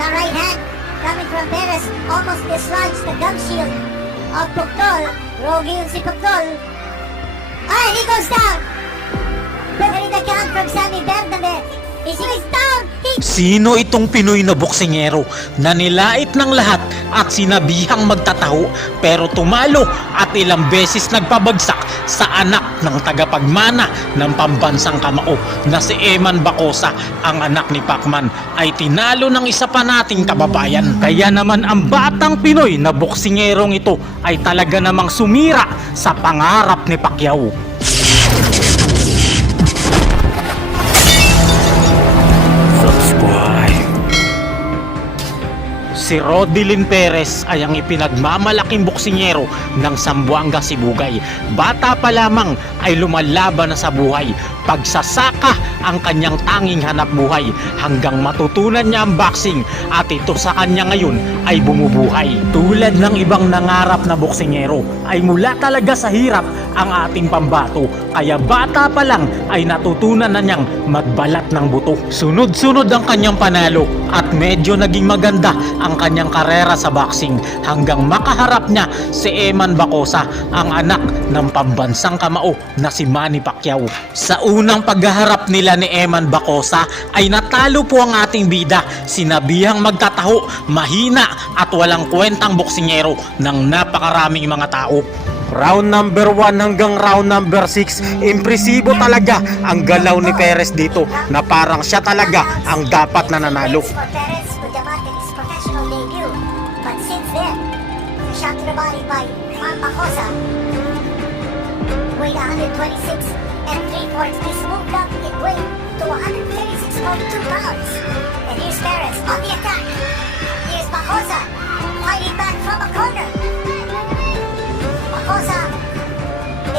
the right hand coming from Perez almost dislodged the gum shield of Puktol. Rogi yun si Puktol. And he goes down. Favoring the count from Sammy Bernabe. He's down. Sino itong Pinoy na boksingero na nilait ng lahat at sinabihang magtataho pero tumalo at ilang beses nagpabagsak sa anak ng tagapagmana ng pambansang kamao na si Eman Bacosa? Ang anak ni Pacman ay tinalo ng isa pa nating kababayan. Kaya naman ang batang Pinoy na boksingerong ito ay talaga namang sumira sa pangarap ni Pacquiao. Si Rodilyn Perez ay ang ipinagmamalaking boksingero ng Zamboanga Sibugay. Bata pa lamang ay lumalaban na sa buhay. Pagsasaka ang kanyang tanging hanap buhay hanggang matutunan niya ang boxing at ito sa kanya ngayon ay bumubuhay. Tulad ng ibang nangarap na boksingero ay mula talaga sa hirap ang ating pambato. Kaya bata pa lang ay natutunan na niyang magbalat ng buto. Sunod-sunod ang kanyang panalo at medyo naging maganda ang kanyang karera sa boxing hanggang makaharap niya si Eman Bacosa, ang anak ng pambansang kamao na si Manny Pacquiao. Sa unang paghaharap nila ni Eman Bacosa ay natalo po ang ating bida. Sinabihang magtataho, mahina at walang kwentang boksingero ng napakaraming mga tao. Round number 1 hanggang round number 6, impresibo talaga ang galaw ni Perez dito na parang siya talaga ang dapat na nanalo. Shot to the body by Bacosa. Weighed 126 and 3/4. He's moved up in weight to 136.2 pounds. And here's Perez on the attack. Here's Bacosa fighting back from a corner. Bacosa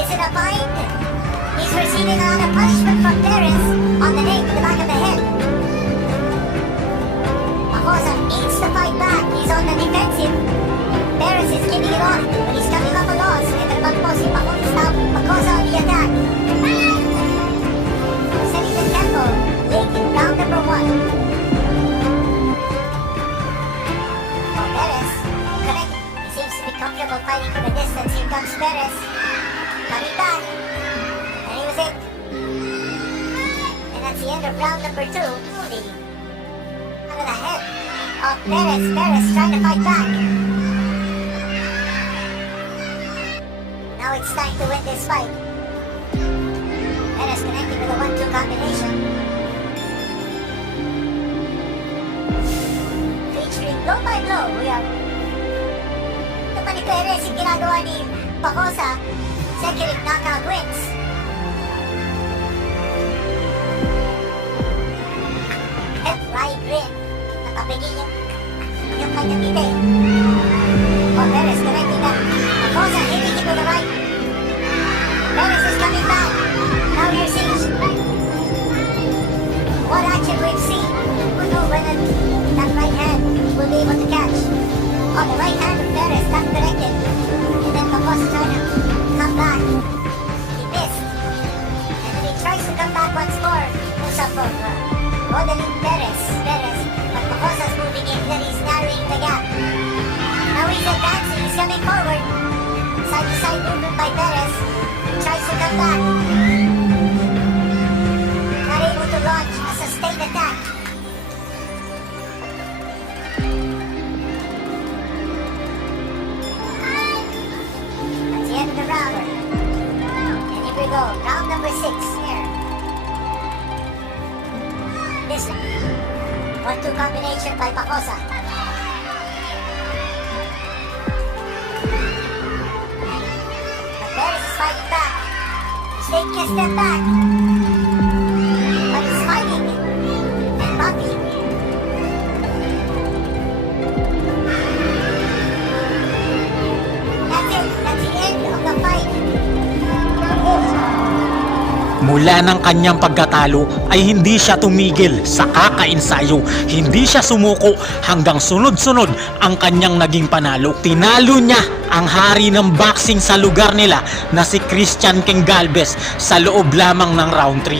is in a bind. He's receiving a lot of punishment from Perez on the neck, the back of the head. Bacosa needs to fight back. He's on the defensive. Perez is giving it on, but he's coming off a loss. Ito naman po si Bacosa on the attack. Setting the tempo late in round number 1. Oh, Perez, correct. He seems to be comfortable fighting from a distance. Here comes Perez. Coming back. And he was it. And that's the end of round number 2. Out of the head of Perez. Perez trying to fight back. Now it's time to win this fight. Perez connecting with a 1-2 combination. Featuring blow by blow. We are... Ito pa ni Perez yung ginagawa ni Bacosa. Second knockout wins. At right grin. Nakapigil yung kanyang ngiti. Oh, Perez connecting that. Bacosa hitting him with the right. Perez is coming back. Now here's Siege. What action we've seen. Who knows whether that right hand will be able to catch. Oh, the right hand of Perez got connected. And then Bacosa trying to come back. He missed. And then he tries to come back once more. Push up of Rodilyn Perez. But Bacosa's moving in. Then he's narrowing the gap. Now he's advancing. He's coming forward. Side-to-side movement by Perez. Tries to come back. Not able to launch a sustained attack. That's the end of the round. And here we go. Round number 6 here. This 1-2 combination by Bacosa. Perez is fighting back. He's taking a step back. But he's fighting and bumping. That's it. That's the end of the fight. Mula ng kanyang pagkatalo ay hindi siya tumigil sa kakaensayo. Hindi siya sumuko hanggang sunod-sunod ang kanyang naging panalo. Tinalo niya ang hari ng boxing sa lugar nila na si Christian King Galvez sa loob lamang ng round 3.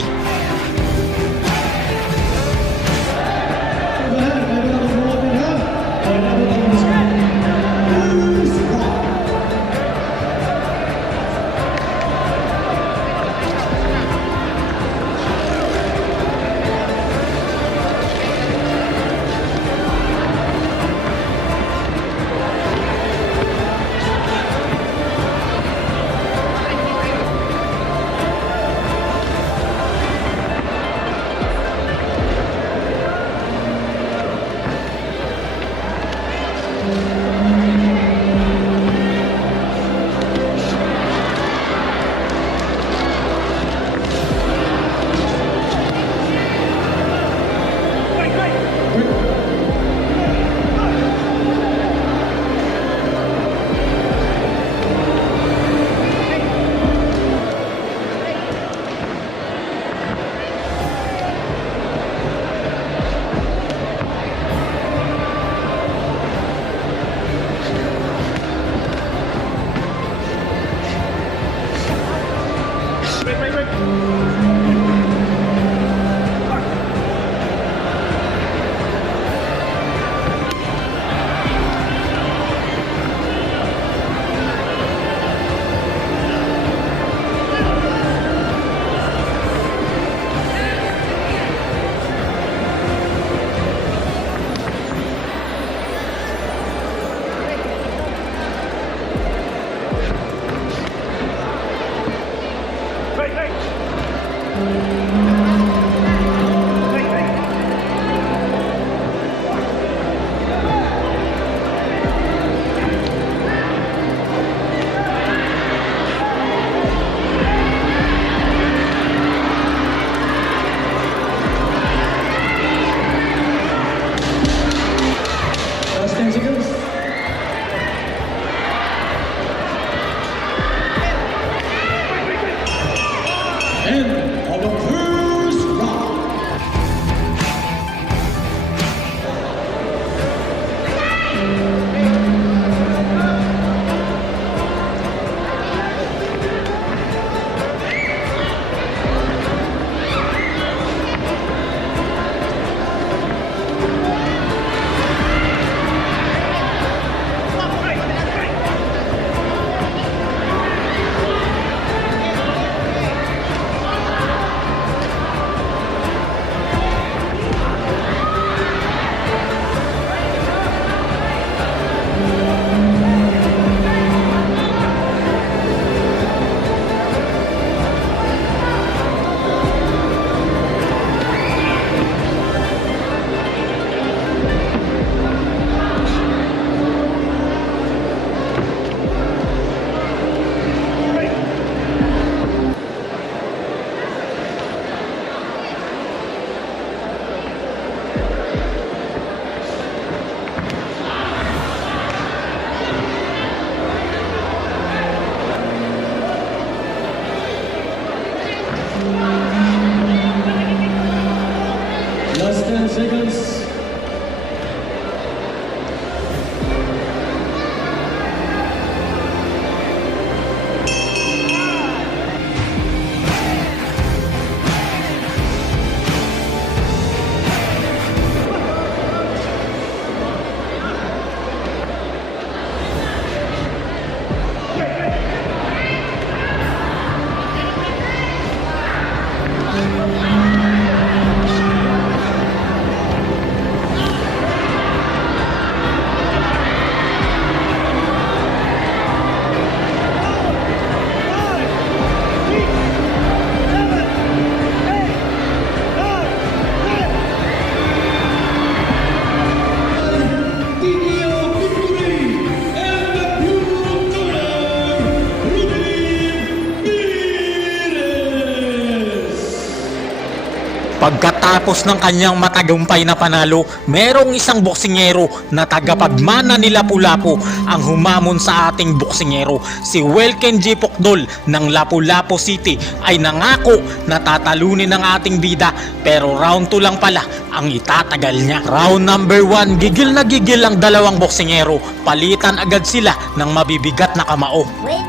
Pagkatapos ng kanyang matagumpay na panalo, merong isang boksingero na tagapagmana ni Lapu-Lapu ang humamon sa ating boksingero. Si Welken G. Pukdol ng Lapu-Lapu City ay nangako na tatalunin ng ating bida, pero round 2 lang pala ang itatagal niya. Round number 1, gigil na gigil ang dalawang boksingero. Palitan agad sila ng mabibigat na kamao. Win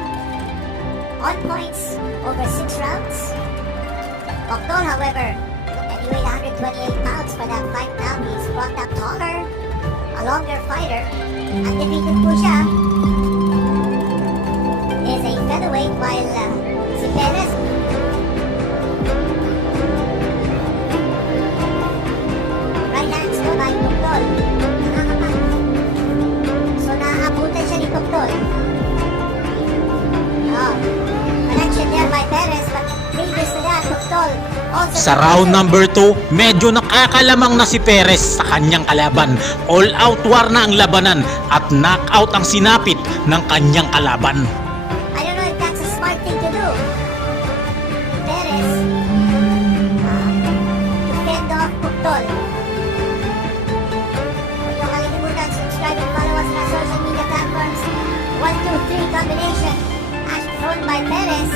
on points over 6 rounds. Pukdol, however, he weighed 128 pounds for that fight now. He's brought up taller, a longer fighter. Undefeated po siya. Is a featherweight while si Perez right hands no by Pukdol. Nakakapat. So naabutan siya ni Pukdol. Oh, connection there by Perez, but previous to that, Pukdol also Sa round number 2, medyo nakakalamang na si Perez sa kanyang kalaban. All out war na ang labanan at knockout ang sinapit ng kanyang kalaban. I don't know if that's a smart thing to do. Perez to fend off Pukdol. Huwag niyo kalimutan, subscribe and follow us on our social media platforms. 1, 2, 3 combination as thrown by Perez.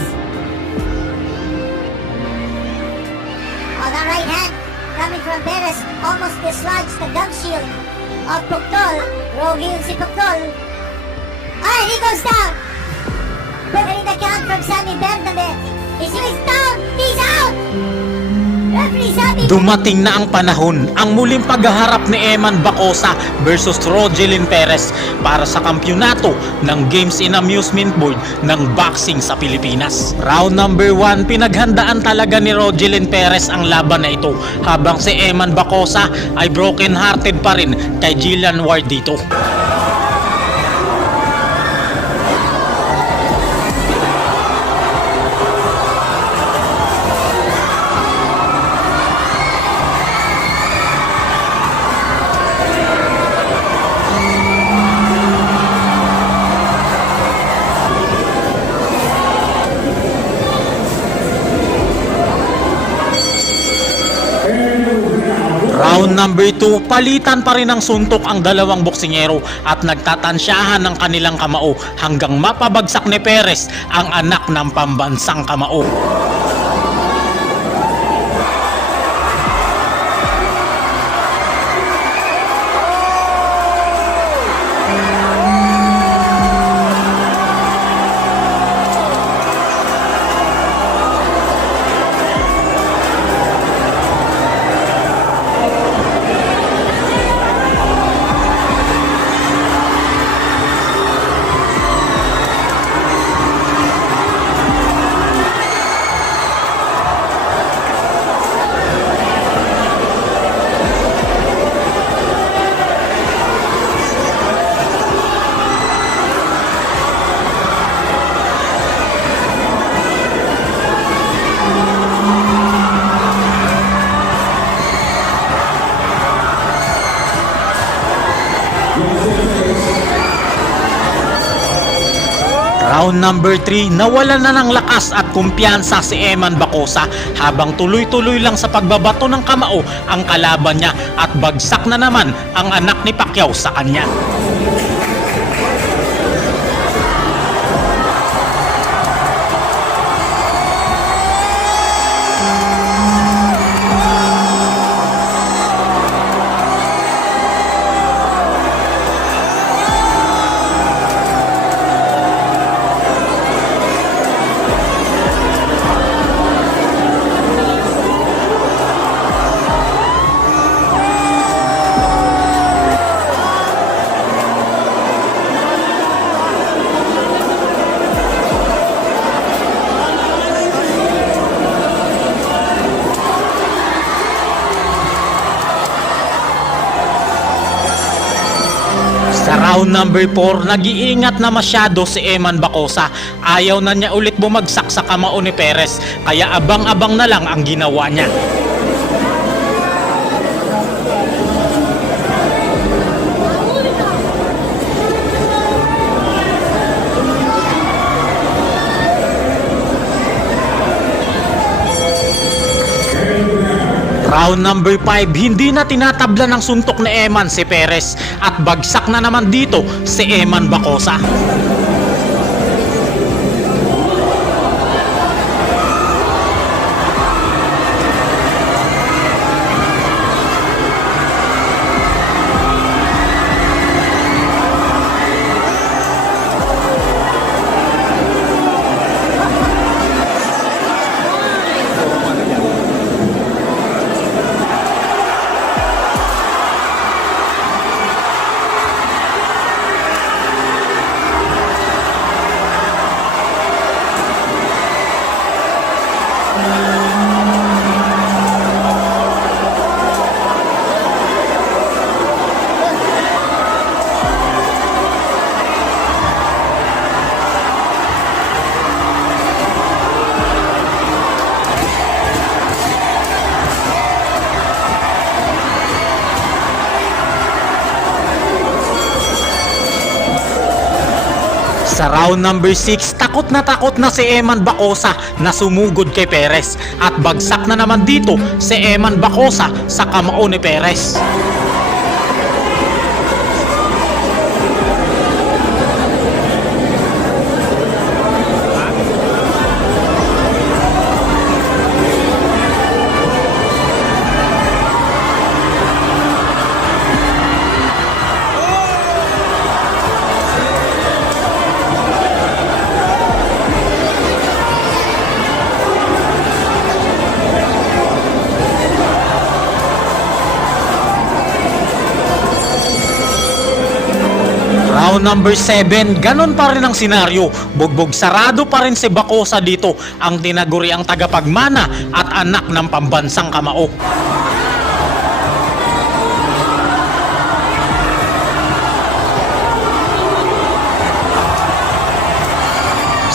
On the right hand, coming from Perez, almost dislodged the gum shield of Pukdol. Rogi yun si Pukdol. Alright, he goes down. Putting the count from Sammy Bernabé. He's down. He's out. Referee Sammy. Dumating na ang panahon, ang muling paghaharap ni Eman Bacosa versus Rogelin Perez para sa kampyonato ng Games in Amusement Board ng boxing sa Pilipinas. Round number 1, pinaghandaan talaga ni Rogelin Perez ang laban na ito, habang si Eman Bacosa ay broken hearted pa rin kay Jillian Ward dito. Round number 2, palitan pa rin ng suntok ang dalawang boksingero at nagtatansyahan ng kanilang kamao hanggang mapabagsak ni Perez ang anak ng pambansang kamao. Round number 3, nawala na ng lakas at kumpiyansa si Eman Bacosa habang tuloy-tuloy lang sa pagbabato ng kamao ang kalaban niya at bagsak na naman ang anak ni Pacquiao sa kanya. Sa round number 4, nag-iingat na masyado si Eman Bacosa. Ayaw na niya ulit bumagsak sa kamao ni Perez, kaya abang-abang na lang ang ginawa niya. Round number 5, hindi na tinatabla ng suntok ni Eman si Perez at bagsak na naman dito si Eman Bacosa. Sa round number 6, takot na si Eman Bacosa na sumugod kay Perez at bagsak na naman dito si Eman Bacosa sa kamao ni Perez. Round number 7, ganon pa rin ang senaryo. Bugbog sarado pa rin si Bacosa dito, ang tinaguriang tagapagmana at anak ng pambansang kamao.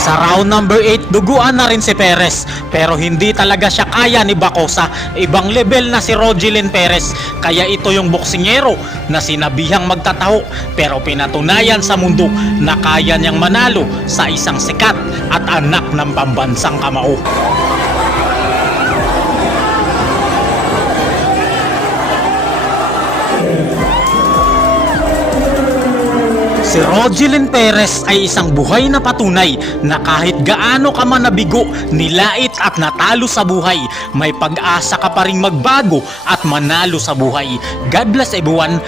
Sa round number 8, duguan na rin si Perez, pero hindi talaga siya kaya ni Bacosa. Ibang level na si Rogelyn Perez, kaya ito yung boksingero na sinabihang magtataho, pero pinatunayan sa mundo na kaya niyang manalo sa isang sikat at anak ng pambansang kamao. Si Rogelyn Perez ay isang buhay na patunay na kahit gaano ka man nabigo, nilait at natalo sa buhay, may pag-asa ka pa ring magbago at manalo sa buhay. God bless everyone.